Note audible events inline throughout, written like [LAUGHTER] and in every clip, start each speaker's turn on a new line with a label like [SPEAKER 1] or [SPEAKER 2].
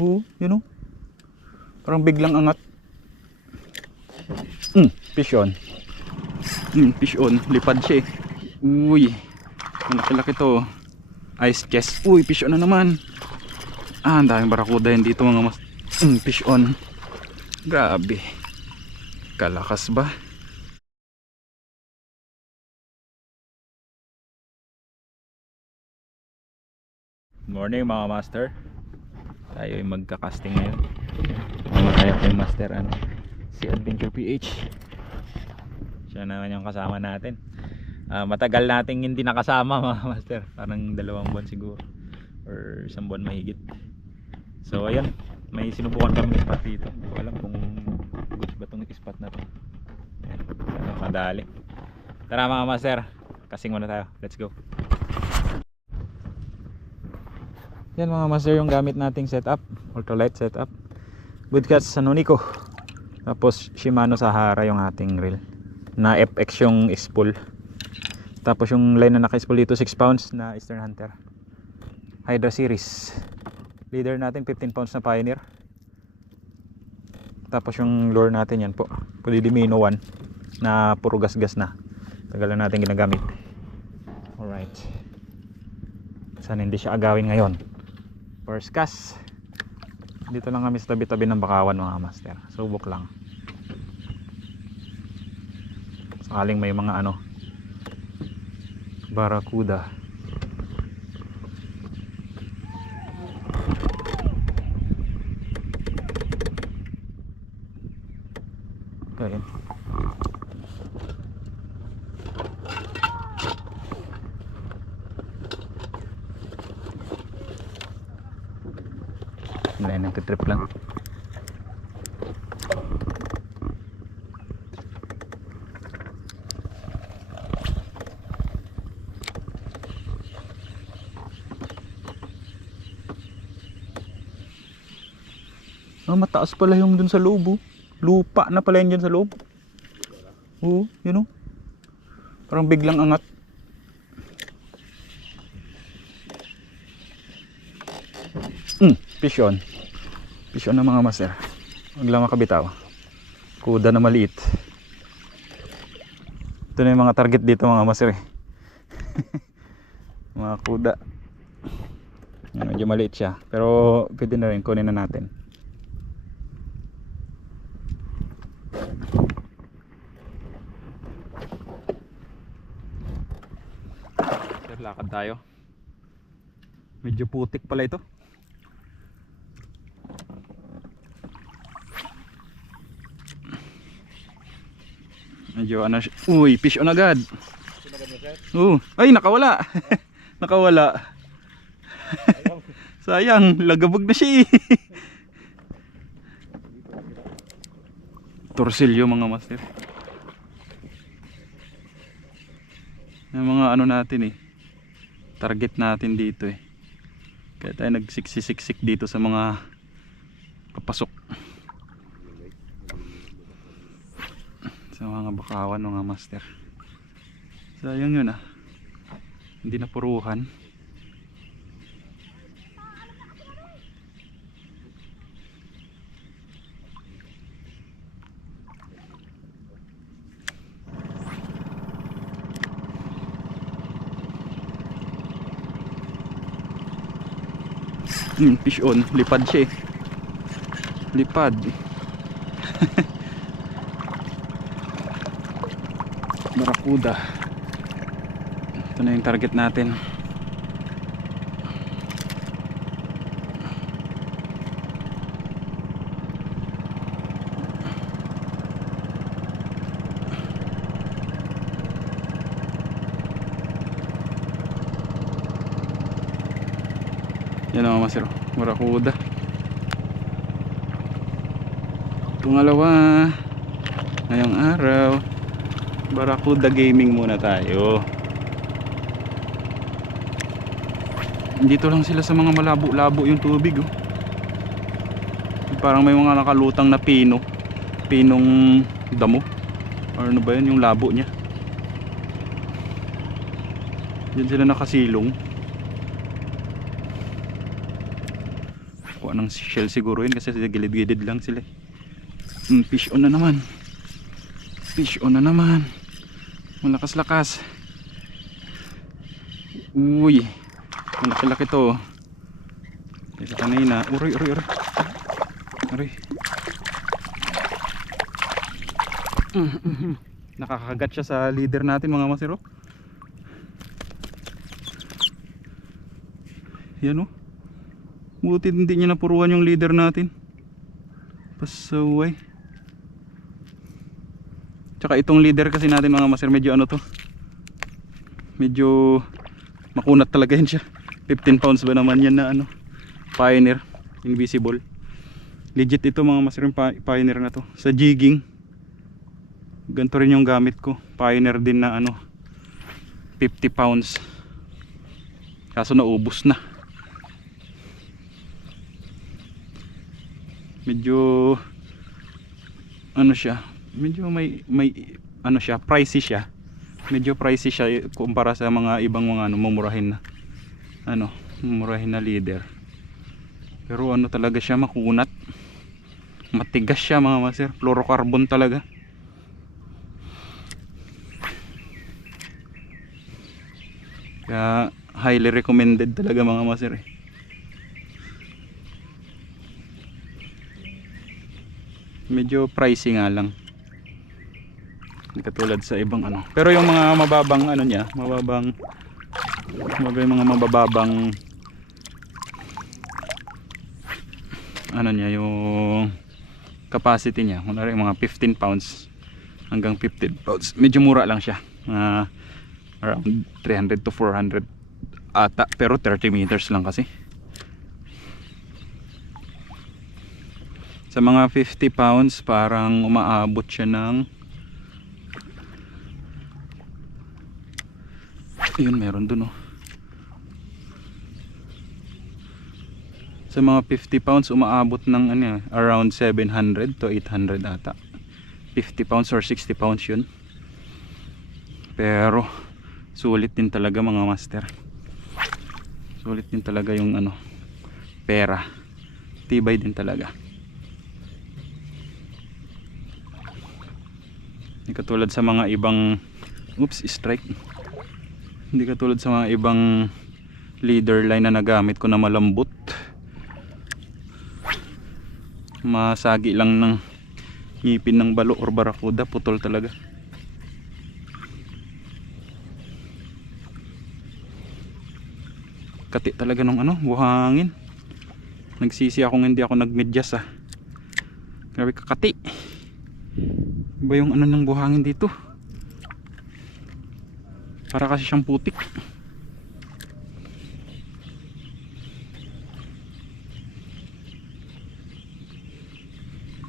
[SPEAKER 1] Oo, yun o. Parang biglang angat. Hmm, fish on. Hmm, fish on. Lipad siya eh. Uy. Malaki-laki to. Ice chest. Uy, fish on na naman. Ah, ang daming barakuda yan dito mga mas... Hmm, fish on. Grabe. Kalakas ba? Morning mga master. Tayo ay magka-casting ngayon. Ano tayo kay master ano? Si Adventure PH. Siya naman yung kasama natin. Ah, matagal nating hindi nakasama [LAUGHS] mga master. Parang dalawang buwan siguro. Or isang buwan mahigit. So ayan, may sinubukan kami spot dito. Hindi ko alam kung goods ba tong spot na to. Ayan, ano, madali. Tara mga master, kasing muna tayo. Let's go. Yan mga master yung gamit nating setup, ultralight setup. Woodcuts Sanonico. Tapos Shimano Sahara yung ating reel. Na FX yung spool. Tapos yung line na naka-spool dito 6 pounds na Eastern Hunter. Hydra series. Leader natin 15 pounds na Pioneer. Tapos yung lure natin yan po. Polydimino 1 na puro gas-gas na. Tagal na natin ginagamit. Alright. Sana hindi siya agawin ngayon. First cast. Dito lang kami sa tabi-tabi ng bakawan mga master. Subok lang. Sakaling may mga ano Barracuda. Ayan. Wala nagtitrip lang. Ah, mataas pala yung dun sa loob oh. Lupa na pala yun dyan sa loob. Oo, yun oh. Parang biglang angat. Hmm, fish on. Fish on na mga master. Huwag lang makabitaw. Kuda na maliit. Ito na yung mga target dito mga master eh. [LAUGHS] mga kuda. Yan, medyo maliit siya. Pero pwede na rin kunin na natin. Sir, lakad tayo. Medyo putik pala ito. Medyo ano siya. Uy, fish on agad. Oo. Ay, nakawala. [LAUGHS] nakawala. [LAUGHS] Sayang, lagabog na siya eh. Torsilyo mga master. Yung mga ano natin eh. Target natin dito eh. Kaya tayo nagsiksisiksik dito sa mga papasok. Sa mga bakawan mga master. Sayang yun ah. Hindi na puruhan. Hmm, fish on. Lipad siya eh. Lipad. [LAUGHS] Barakuda. Ito na yung target natin. Yan mga masiro. Barakuda. Pangalawa. Ngayong araw. Barakuda gaming muna tayo. Dito lang sila sa mga malabo-labo yung tubig oh. Parang may mga nakalutang na pino. Pinong damo. Or ano ba yun yung labo niya. Diyan sila nakasilong. kuha ng shell siguro yun kasi gilid-gilid lang sila. Mm, fish on na naman. Fish on na naman. Malakas-lakas. Uy. Malaki-laki to. Kaysa kanina. Uroy, uroy, uroy. Uroy. Mm. Nakakagat siya sa leader natin mga masiro. Yan o. Buti hindi niya napuruan yung leader natin. Pasaway. Tsaka itong leader kasi natin mga masir medyo ano to. Medyo makunat talaga yan siya. 15 pounds ba naman yan na ano. Pioneer. Invisible. Legit ito mga pi- Pioneer na to. Sa jigging. Ganito rin yung gamit ko. Pioneer din na ano. 50 pounds. Kaso naubos na. medyo ano siya medyo may may ano siya pricey siya. Medyo pricey siya eh, kumpara sa mga ibang mga ano mumurahin na ano mumurahin na leader. Pero ano talaga siya makunat. Matigas siya mga master. Fluorocarbon talaga. Kaya highly recommended talaga mga master eh. medyo pricey nga lang hindi katulad sa ibang ano. Pero yung mga mababang ano niya mababang kumbaga mga mabababang ano niya yung capacity niya. Kunwari mga 15 pounds hanggang 15 pounds. Medyo mura lang siya. Mga around 300 to 400 ata. Pero 30 meters lang kasi. Sa mga 50 pounds parang umaabot siya ng yun meron dun oh. Sa mga 50 pounds umaabot ng ano, around 700 to 800 ata. 50 pounds or 60 pounds yun. Pero sulit din talaga mga master. Sulit din talaga yung ano pera. Tibay din talaga. Hindi katulad sa mga ibang oops, strike. Hindi katulad sa mga ibang leader line na nagamit ko na malambot. Masagi lang ng ngipin ng balo or barakuda, putol talaga. Kati talaga nung ano, buhangin. Nagsisi akong hindi ako nagmedyas ah. Grabe kakati. Iba yung ano ng buhangin dito. Para kasi siyang putik.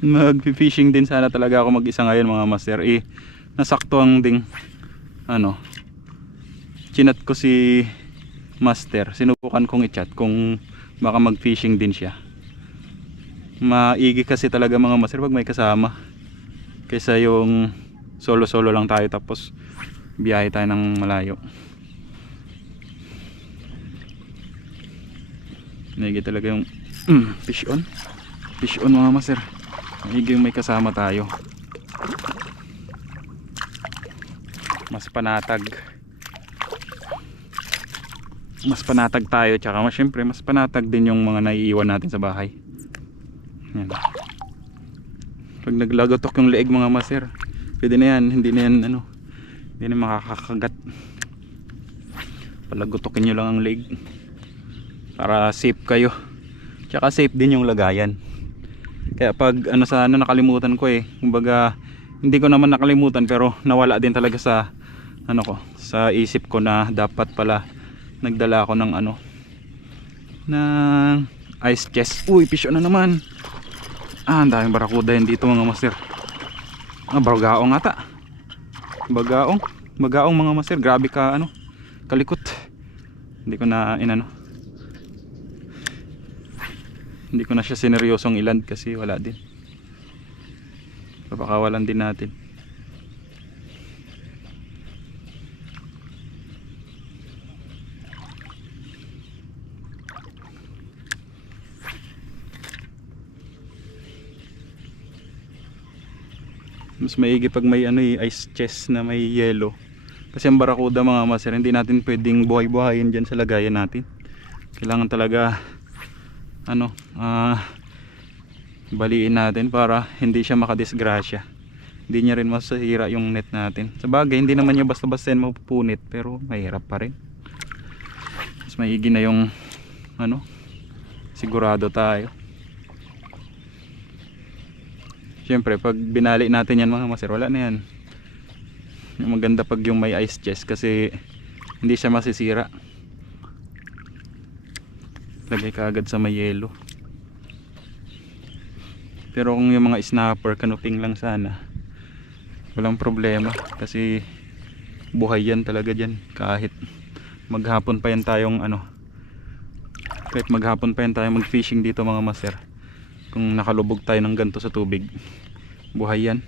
[SPEAKER 1] Mag-fishing din sana talaga ako mag-isa ngayon mga master. Eh, nasakto ang ding ano. Chinat ko si master. Sinubukan kong i-chat kung baka mag-fishing din siya. Maigi kasi talaga mga master pag may kasama kaysa yung solo solo lang tayo tapos biyahe tayo ng malayo. Naigi talaga yung mm, fish on. Fish on mga master. Naigi yung may kasama tayo. Mas panatag. Mas panatag tayo tsaka mas syempre mas panatag din yung mga naiiwan natin sa bahay. Yan. Pag naglagatok yung leeg mga master pwede na yan. Hindi na yan ano hindi na makakakagat. Palagutokin nyo lang ang leg. Para safe kayo. Tsaka safe din yung lagayan. Kaya pag ano sa ano nakalimutan ko eh kumbaga hindi ko naman nakalimutan pero nawala din talaga sa ano ko sa isip ko na dapat pala nagdala ako ng ano ng ice chest. Uy fish on na naman. Ah, ang daming barakuda yan dito mga master. Ah, bagaong ata. Bagaong. Bagaong mga master. Grabe ka ano. Kalikot. Hindi ko na inano. Hindi ko na siya sineryosong iland kasi wala din. Papakawalan din natin. Mas maigi pag may ano eh, ice chest na may yellow. Kasi ang barakuda mga master, hindi natin pwedeng buhay-buhayin dyan sa lagayan natin. Kailangan talaga ano, ah baliin natin para hindi siya makadisgrasya. Hindi niya rin masahira yung net natin. Sa bagay, hindi naman niya basta-basta yan mapupunit pero mahirap pa rin. Mas maigi na yung ano, sigurado tayo. Siyempre, pag binali natin yan mga master, wala na yan. Maganda pag yung may ice chest kasi hindi siya masisira. Lagay ka agad sa may yelo. Pero kung yung mga snapper, kanuping lang sana. Walang problema kasi buhay yan talaga dyan. Kahit maghapon pa yan tayong ano. Kahit maghapon pa yan tayong mag fishing dito mga master. Kung nakalubog tayo ng ganto sa tubig. Buhay yan.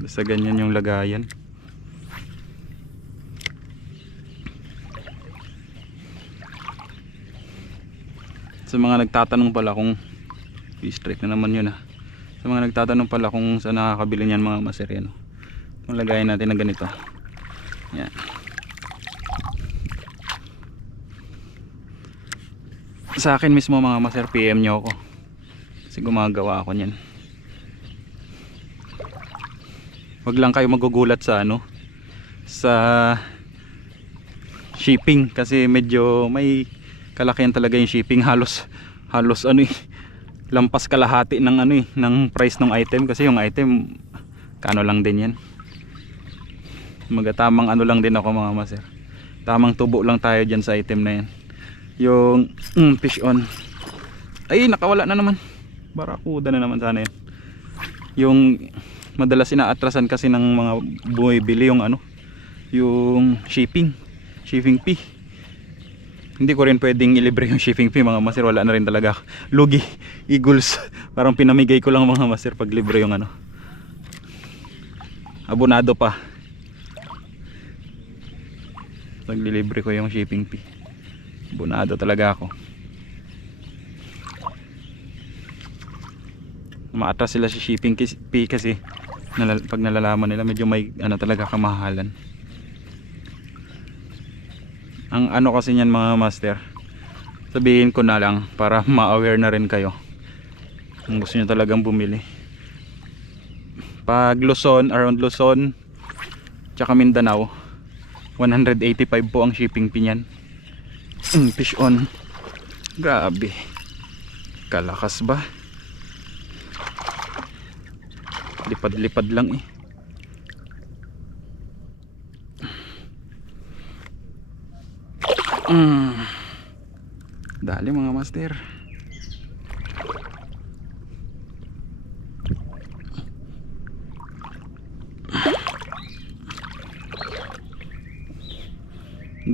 [SPEAKER 1] Basta ganyan yung lagayan. Sa mga nagtatanong pala kung straight na naman yun ah. Sa mga nagtatanong pala kung saan nakakabili niyan mga masereno. Yung lagayan natin na ganito. Yan. Sa akin mismo mga maser PM nyo ako. Kasi gumagawa ako niyan. Wag lang kayo magugulat sa ano sa shipping. Kasi medyo may kalakihan talaga yung shipping. Halos halos ano eh lampas kalahati ng ano eh ng price ng item. Kasi yung item kano lang din yan. Magatamang ano lang din ako mga maser tamang tubo lang tayo dyan sa item na yan yung mm, fish on. Ay nakawala na naman. Barakuda na naman sana yan yung madalas inaatrasan kasi ng mga bumibili yung ano yung shipping shipping fee. Hindi ko rin pwedeng ilibre yung shipping fee mga master wala na rin talaga. Lugi eagles [LAUGHS] parang pinamigay ko lang mga master pag libre yung ano. Abonado pa. Pag lilibre ko yung shipping fee abonado talaga ako. Maatras sila sa shipping fee kasi pag nalalaman nila medyo may ano talaga kamahalan. Ang ano kasi niyan mga master sabihin ko na lang para [LAUGHS] ma-aware na rin kayo kung gusto nyo talagang bumili. Pag Luzon, around Luzon tsaka Mindanao 185 po ang shipping fee niyan mm, fish on. Grabe. Kalakas ba? Lipad-lipad lang eh. Mm. dali mga master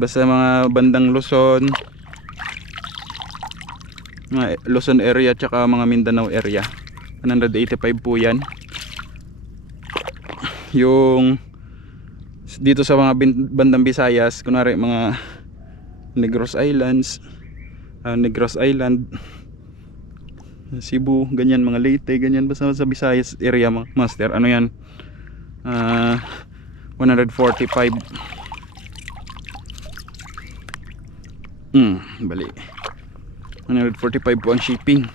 [SPEAKER 1] basta mga bandang Luzon. Mga Luzon area tsaka mga Mindanao area. 185 po yan. Yung dito sa mga bandang Visayas kunwari mga Negros Islands ah, Negros Island Cebu, ganyan mga Leyte, ganyan basta sa Visayas area master ano yan? Ah, 145 Hmm, bali. 145 po ang shipping.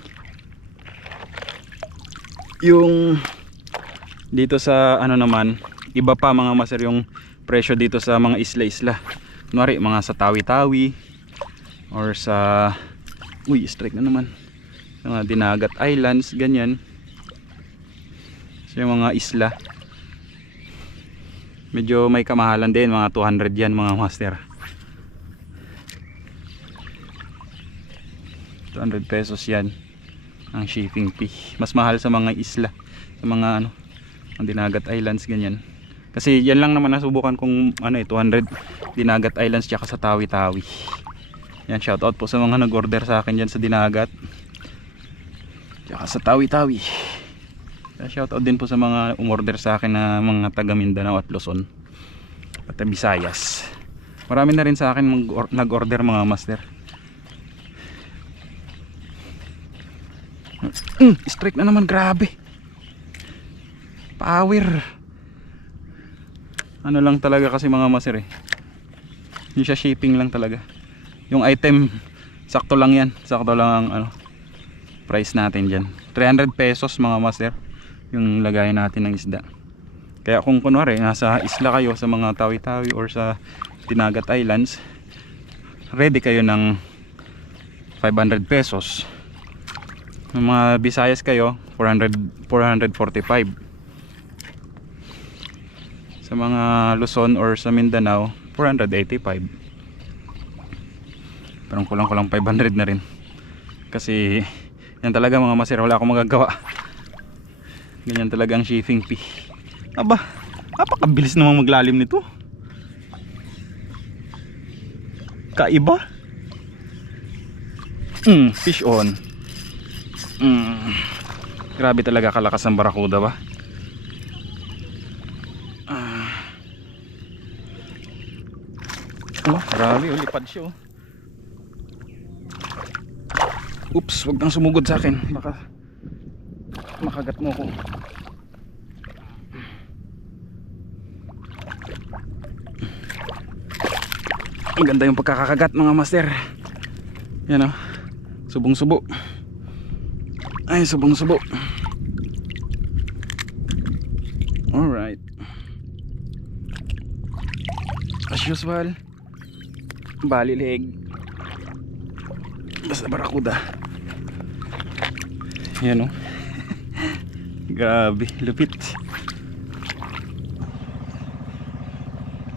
[SPEAKER 1] Yung dito sa ano naman iba pa mga master yung presyo dito sa mga isla-isla. Kunwari mga sa Tawi-Tawi or sa uy strike na naman. Mga Dinagat Islands ganyan. Sa mga isla. Medyo may kamahalan din mga 200 yan mga master 200 pesos yan. Ang shipping fee. Mas mahal sa mga isla. Sa mga ano ang Dinagat Islands ganyan. Kasi yan lang naman nasubukan kong ano eh 200 Dinagat Islands tsaka sa Tawi-Tawi. Yan shoutout po sa mga nag-order sa akin dyan sa Dinagat. Tsaka sa Tawi-Tawi. Yan, shoutout din po sa mga umorder sa akin na mga taga Mindanao at Luzon. At Visayas. Marami na rin sa akin nag-order mga master
[SPEAKER 2] Mm, strike na naman, grabe. Power. Ano lang talaga kasi mga master eh. Yung siya shipping lang talaga. Yung item, sakto lang yan. Sakto lang ang ano, price natin dyan. 300 pesos mga master. Yung lagay natin ng isda. Kaya kung kunwari, nasa isla kayo sa mga tawi-tawi or sa Tinagat Islands, ready kayo ng 500 pesos. Mga Visayas kayo, 400, 445. Sa mga Luzon or sa Mindanao, 485. Parang kulang-kulang 500 na rin. Kasi yan talaga mga masir, wala akong magagawa. Ganyan talaga ang shipping fee. Aba, napakabilis namang maglalim nito. Kaiba. Mm, fish on. Mm. Grabe talaga kalakas ng barakuda ba? Ah. Oh, grabe, oh, lipad siya oh. Oops, wag kang sumugod sa akin. Baka makagat mo ko. Ang ganda yung pagkakakagat mga master. Yan oh. Subong subo. Ay, subong subo. Alright. As usual. Bali leg. Basta barakuda. Yan oh. [LAUGHS] Grabe, lupit.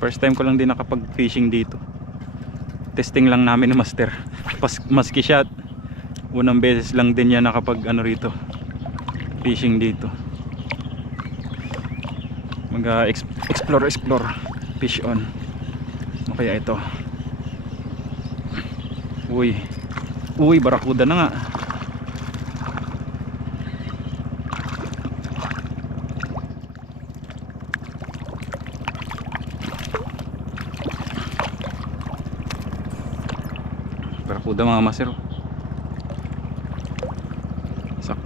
[SPEAKER 2] First time ko lang din nakapag fishing dito. Testing lang namin ni Master. Pas maski siya unang beses lang din niya nakapag ano rito. Fishing dito. Mag uh, ex- explore explore fish on. Ano kaya ito? Uy. Uy, barakuda na nga. Barakuda mga maser.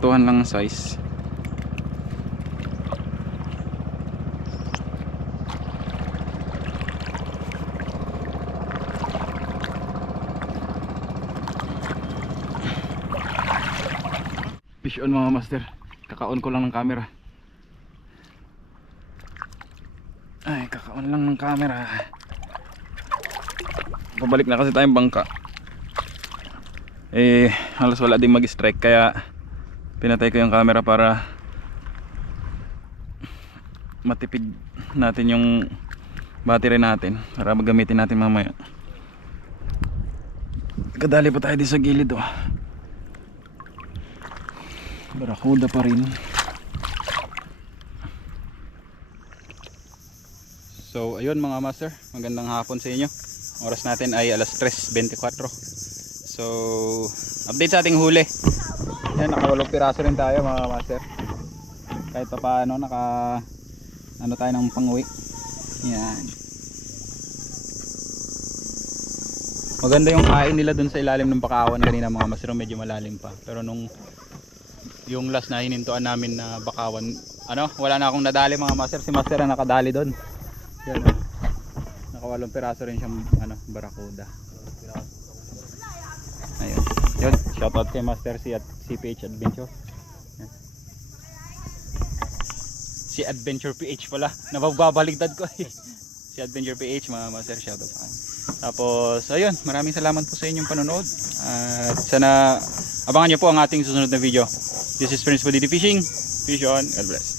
[SPEAKER 2] Saktuhan lang ang size. Fish on mga master. Kakaon ko lang ng camera. Ay, kakaon lang ng camera. Pabalik na kasi tayong bangka eh halos wala ding mag-strike kaya pinatay ko yung camera para matipid natin yung battery natin para magamitin natin mamaya. Kadali pa tayo di sa gilid oh. Barakuda pa rin. So ayun mga master. Magandang hapon sa inyo. Oras natin ay alas 3.24 So, update sa ating huli. Yan, nakawalong piraso rin tayo mga master. Kahit pa paano, naka ano tayo ng panguwi. Yan. Maganda yung kain nila dun sa ilalim ng bakawan kanina mga master, medyo malalim pa. Pero nung yung last na hinintuan namin na bakawan, ano, wala na akong nadali mga master. Si master ang nakadali doon. Yan. oh. Nakawalong piraso rin siyang ano, barakuda. Ayun. Yun, shoutout kay Master C at CPH Adventure. Si Adventure PH pala. Nababaligtad ko eh. [LAUGHS] Si Adventure PH mga master, shoutout sa kanya. Tapos, ayun, maraming salamat po sa inyong panonood. At sana abangan niyo po ang ating susunod na video. This is Prince Bodidi Fishing. Fish on. God bless.